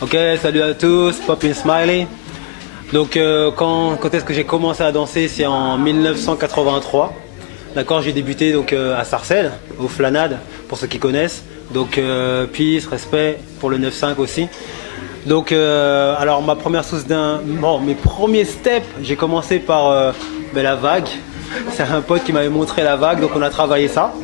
Ok, salut à tous, Poppin Smiley. Donc quand est-ce que j'ai commencé à danser? C'est en 1983. D'accord, j'ai débuté donc à Sarcelles, au Flanade, pour ceux qui connaissent. Donc peace, respect pour le 9-5 aussi. Donc alors ma première source mes premiers steps, j'ai commencé par la vague. C'est un pote qui m'avait montré la vague, donc on a travaillé ça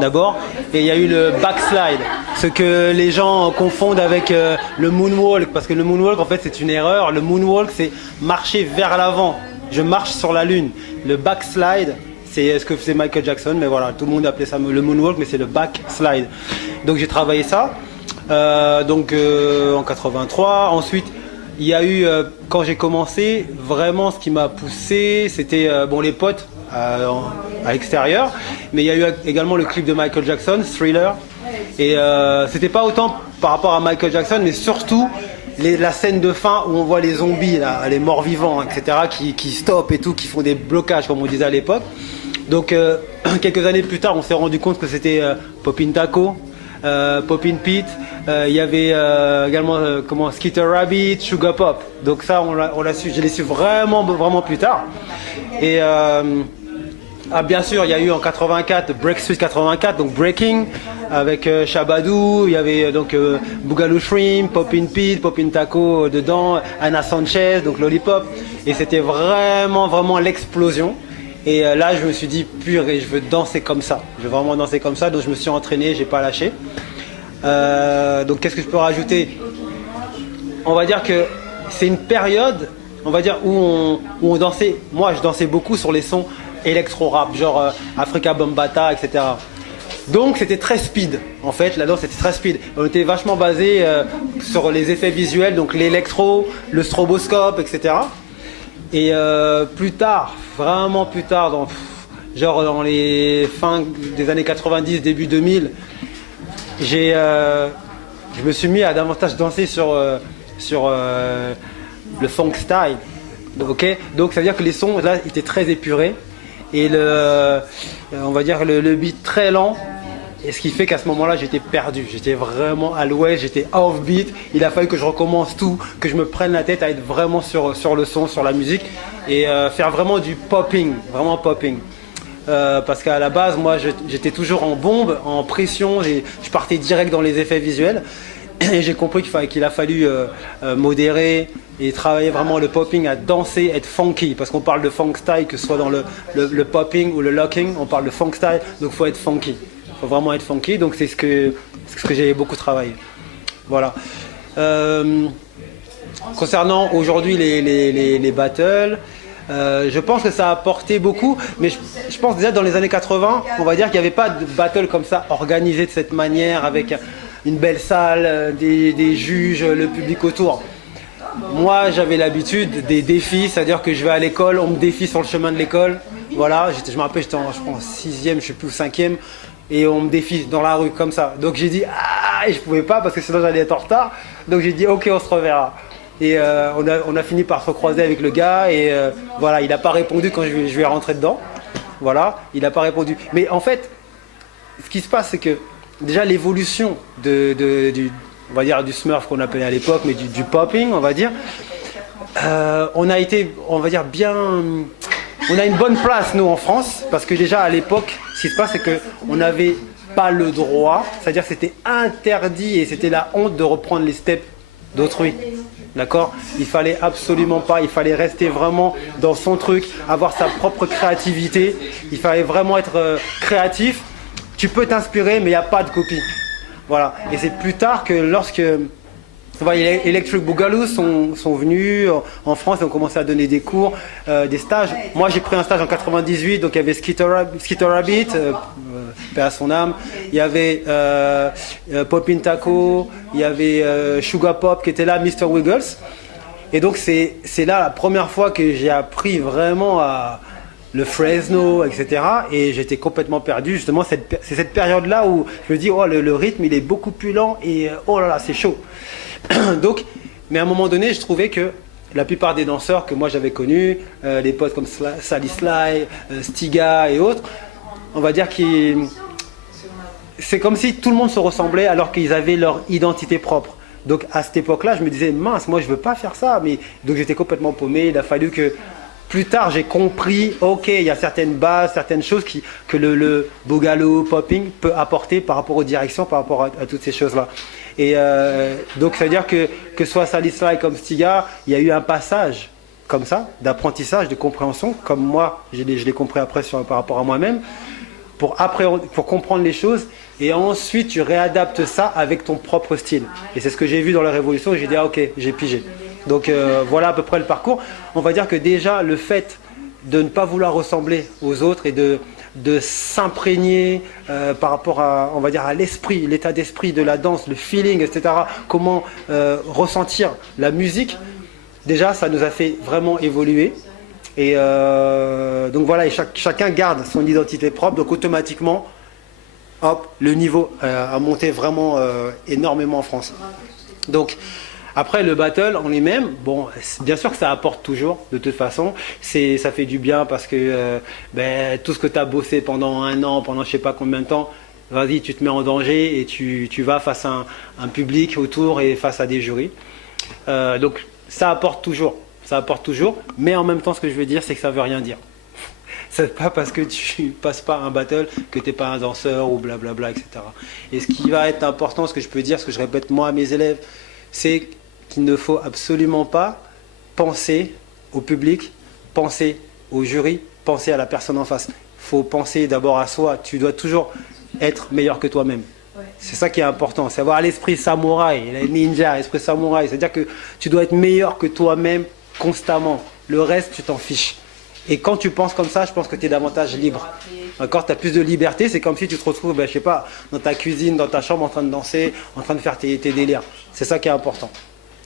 d'abord. Et il y a eu le backslide, ce que les gens confondent avec le moonwalk, parce que le moonwalk en fait c'est une erreur. Le moonwalk c'est marcher vers l'avant, je marche sur la lune. Le backslide c'est ce que faisait Michael Jackson, mais voilà, tout le monde appelait ça le moonwalk, mais c'est le backslide. Donc j'ai travaillé ça en 83. Ensuite il y a eu, quand j'ai commencé, vraiment ce qui m'a poussé, c'était les potes à l'extérieur, mais il y a eu également le clip de Michael Jackson, Thriller, et c'était pas autant par rapport à Michael Jackson, mais surtout la scène de fin où on voit les zombies, là, les morts vivants, etc., qui stoppent et tout, qui font des blocages, comme on disait à l'époque. Donc quelques années plus tard, on s'est rendu compte que c'était Poppin Taco, Poppin Pete, il y avait également Skitter Rabbit, Sugar Pop. Donc ça, on l'a su, je l'ai su vraiment plus tard. Et bien sûr, il y a eu en 84 Break Street 84, donc Breaking avec Shabadoo. Il y avait donc Boogaloo Shrimp, Poppin Pete, Poppin Taco dedans, Anna Sanchez, donc Lollipop. Et c'était vraiment l'explosion. Et là, je me suis dit, purée, je veux danser comme ça. Je veux vraiment danser comme ça. Donc, je me suis entraîné, j'ai pas lâché. Donc, qu'est-ce que je peux rajouter? On va dire que c'est une période, on va dire, où on dansait. Moi, je dansais beaucoup sur les sons électro-rap, genre Africa Bambaataa, etc. Donc, c'était très speed. En fait, la danse était très speed. On était vachement basé sur les effets visuels, donc l'électro, le stroboscope, etc. Et plus tard, vraiment plus tard, dans les fins des années 90, début 2000, je me suis mis à davantage danser sur le funk style. Okay, donc ça veut dire que les sons là étaient très épurés et on va dire le beat très lent. Et ce qui fait qu'à ce moment-là, j'étais perdu. J'étais vraiment à l'ouest, j'étais off beat. Il a fallu que je recommence tout, que je me prenne la tête à être vraiment sur le son, sur la musique et faire vraiment du popping, vraiment popping. Parce qu'à la base, moi, j'étais toujours en bombe, en pression. Je partais direct dans les effets visuels. Et j'ai compris qu'il a fallu modérer et travailler vraiment le popping, à danser, être funky. Parce qu'on parle de funk style, que ce soit dans le popping ou le locking, on parle de funk style, donc il faut être funky. Il faut vraiment être funky, donc c'est ce que j'ai beaucoup travaillé. Voilà. Concernant aujourd'hui les battles, je pense que ça a apporté beaucoup, mais je pense déjà dans les années 80, on va dire qu'il n'y avait pas de battle comme ça organisé de cette manière, avec une belle salle, des juges, le public autour. Moi, j'avais l'habitude des défis, c'est-à-dire que je vais à l'école, on me défie sur le chemin de l'école. Voilà, je me rappelle, j'étais en 6e, je ne sais plus, 5e. Et on me défie dans la rue comme ça. Donc j'ai dit et je pouvais pas parce que sinon j'allais être en retard. Donc j'ai dit ok, on se reverra. Et on a fini par se recroiser avec le gars et voilà, il n'a pas répondu quand je lui ai rentré dedans. Voilà, il n'a pas répondu. Mais en fait, ce qui se passe, c'est que déjà l'évolution on va dire du Smurf qu'on appelait à l'époque, mais du popping, on va dire, on a été, on va dire on a une bonne place, nous, en France, parce que déjà, à l'époque, ce qui se passe, c'est qu'on n'avait pas le droit, c'est-à-dire que c'était interdit et c'était la honte de reprendre les steps d'autrui. D'accord? Il fallait absolument pas, il fallait rester vraiment dans son truc, avoir sa propre créativité. Il fallait vraiment être créatif. Tu peux t'inspirer, mais il n'y a pas de copie. Voilà. Et c'est plus tard que lorsque... Electric Boogaloo sont venus en France et ont commencé à donner des cours, des stages. Moi j'ai pris un stage en 98, donc il y avait Skitter Rabbit, paix à son âme. Il y avait Poppin Taco, il y avait Sugar Pop qui était là, Mr. Wiggles. Et donc c'est là la première fois que j'ai appris vraiment le Fresno, etc. Et j'étais complètement perdu. Justement, c'est cette période-là où je me dis, oh, le rythme il est beaucoup plus lent et oh là là, c'est chaud. Donc, mais à un moment donné, je trouvais que la plupart des danseurs que moi j'avais connus, des potes comme Sally Sly, Stiga et autres, on va dire c'est comme si tout le monde se ressemblait alors qu'ils avaient leur identité propre. Donc à cette époque-là, je me disais, mince, moi je veux pas faire ça. Mais donc j'étais complètement paumé. Il a fallu que plus tard j'ai compris, ok, il y a certaines bases, certaines choses que le boogaloo, popping peut apporter par rapport aux directions, par rapport à toutes ces choses-là. Et donc ça veut dire que ce soit Salihslai comme Stiga, il y a eu un passage comme ça, d'apprentissage, de compréhension, comme moi je l'ai compris après par rapport à moi-même, pour comprendre les choses, et ensuite tu réadaptes ça avec ton propre style. Et c'est ce que j'ai vu dans la Révolution, et j'ai dit ah ok, j'ai pigé. Donc voilà à peu près le parcours. On va dire que déjà le fait de ne pas vouloir ressembler aux autres et de s'imprégner par rapport à, on va dire, à l'esprit, l'état d'esprit de la danse, le feeling, etc. Comment ressentir la musique. Déjà, ça nous a fait vraiment évoluer. Et donc voilà, et chacun garde son identité propre. Donc automatiquement, hop, le niveau a monté vraiment énormément en France. Donc après le battle en lui-même, bon, bien sûr que ça apporte toujours, de toute façon. Ça fait du bien parce que tout ce que tu as bossé pendant un an, pendant je sais pas combien de temps, vas-y, tu te mets en danger et tu vas face à un public autour et face à des jurys. Donc ça apporte toujours, mais en même temps ce que je veux dire c'est que ça veut rien dire. C'est pas parce que tu passes pas un battle que tu n'es pas un danseur ou blablabla, etc. Et ce qui va être important, ce que je peux dire, ce que je répète moi à mes élèves, c'est qu'il ne faut absolument pas penser au public, penser au jury, penser à la personne en face. Il faut penser d'abord à soi. Tu dois toujours être meilleur que toi-même. C'est ça qui est important, c'est avoir l'esprit samouraï, le ninja, l'esprit samouraï. C'est-à-dire que tu dois être meilleur que toi-même constamment. Le reste, tu t'en fiches. Et quand tu penses comme ça, je pense que tu es davantage libre. Quand tu as plus de liberté, c'est comme si tu te retrouves, je sais pas, dans ta cuisine, dans ta chambre, en train de danser, en train de faire tes délires. C'est ça qui est important.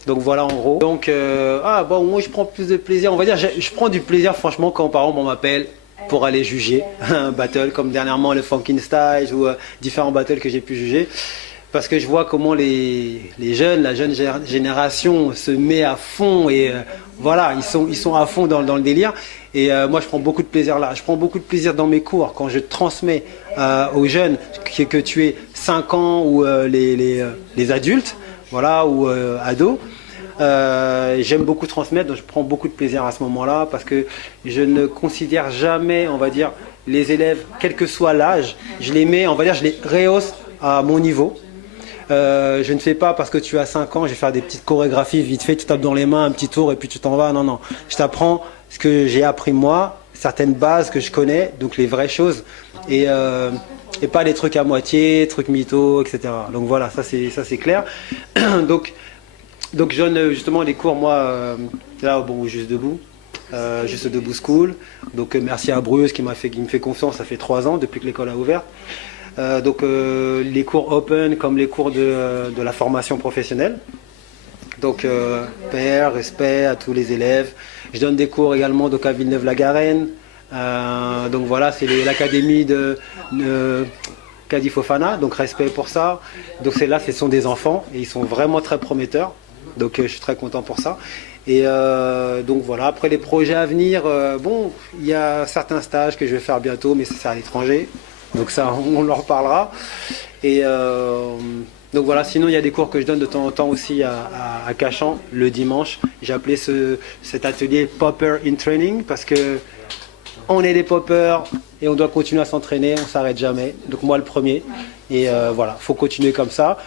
Donc voilà en gros. Donc, moi je prends plus de plaisir. On va dire, je prends du plaisir franchement quand par exemple on m'appelle pour aller juger un battle, comme dernièrement le Funkin' Style ou différents battles que j'ai pu juger. Parce que je vois comment les jeunes, la jeune génération se met à fond et voilà, ils sont à fond dans le délire. Et moi, je prends beaucoup de plaisir là. Je prends beaucoup de plaisir dans mes cours quand je transmets aux jeunes, que tu aies 5 ans ou les adultes, voilà, ou ados. J'aime beaucoup transmettre, donc je prends beaucoup de plaisir à ce moment-là parce que je ne considère jamais, on va dire, les élèves, quel que soit l'âge, je les mets, on va dire, je les rehausse à mon niveau. Je ne fais pas parce que tu as 5 ans, je vais faire des petites chorégraphies vite fait, tu tapes dans les mains un petit tour et puis tu t'en vas. Non, non. Je t'apprends ce que j'ai appris moi, certaines bases que je connais, donc les vraies choses, et pas les trucs à moitié, trucs mythos, etc. Donc voilà, ça c'est clair. Donc je donne justement les cours, moi, là, bon, juste debout school. Donc merci à Bruce qui me fait confiance, ça fait 3 ans depuis que l'école a ouvert. Les cours open comme les cours de la formation professionnelle. Donc paix, respect à tous les élèves. Je donne des cours également donc à Villeneuve-la-Garenne. Donc voilà, c'est l'académie de Kadi Fofana, donc respect pour ça. Donc ce sont des enfants et ils sont vraiment très prometteurs. Donc je suis très content pour ça. Et donc voilà, après les projets à venir, il y a certains stages que je vais faire bientôt, mais c'est à l'étranger. Donc ça, on en reparlera. Et donc voilà, sinon il y a des cours que je donne de temps en temps aussi à Cachan, le dimanche. J'ai appelé cet atelier Popper in Training parce que on est des poppers et on doit continuer à s'entraîner, on ne s'arrête jamais. Donc moi le premier. Et voilà, il faut continuer comme ça.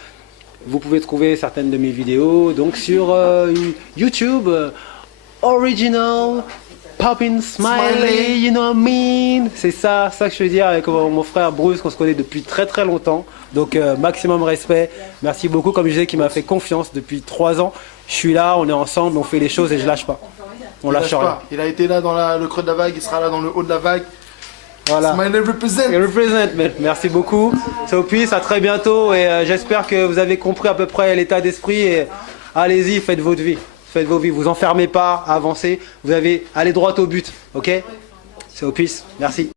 Vous pouvez trouver certaines de mes vidéos donc sur YouTube, Original Poppin' Smiley, you know what I mean? C'est ça que je veux dire avec mon frère Bruce qu'on se connaît depuis très très longtemps. Donc maximum respect. Merci beaucoup, comme je disais, qui m'a fait confiance depuis 3 ans. Je suis là, on est ensemble, on fait les choses et je lâche pas. On lâche rien. Il a été là dans le creux de la vague, il sera là dans le haut de la vague. Voilà. Smiley represent. Merci beaucoup. So peace, à très bientôt et j'espère que vous avez compris à peu près l'état d'esprit et allez-y, faites votre vie. Faites vos vies, vous enfermez pas, avancez, allez droit au but, ok? So peace, merci.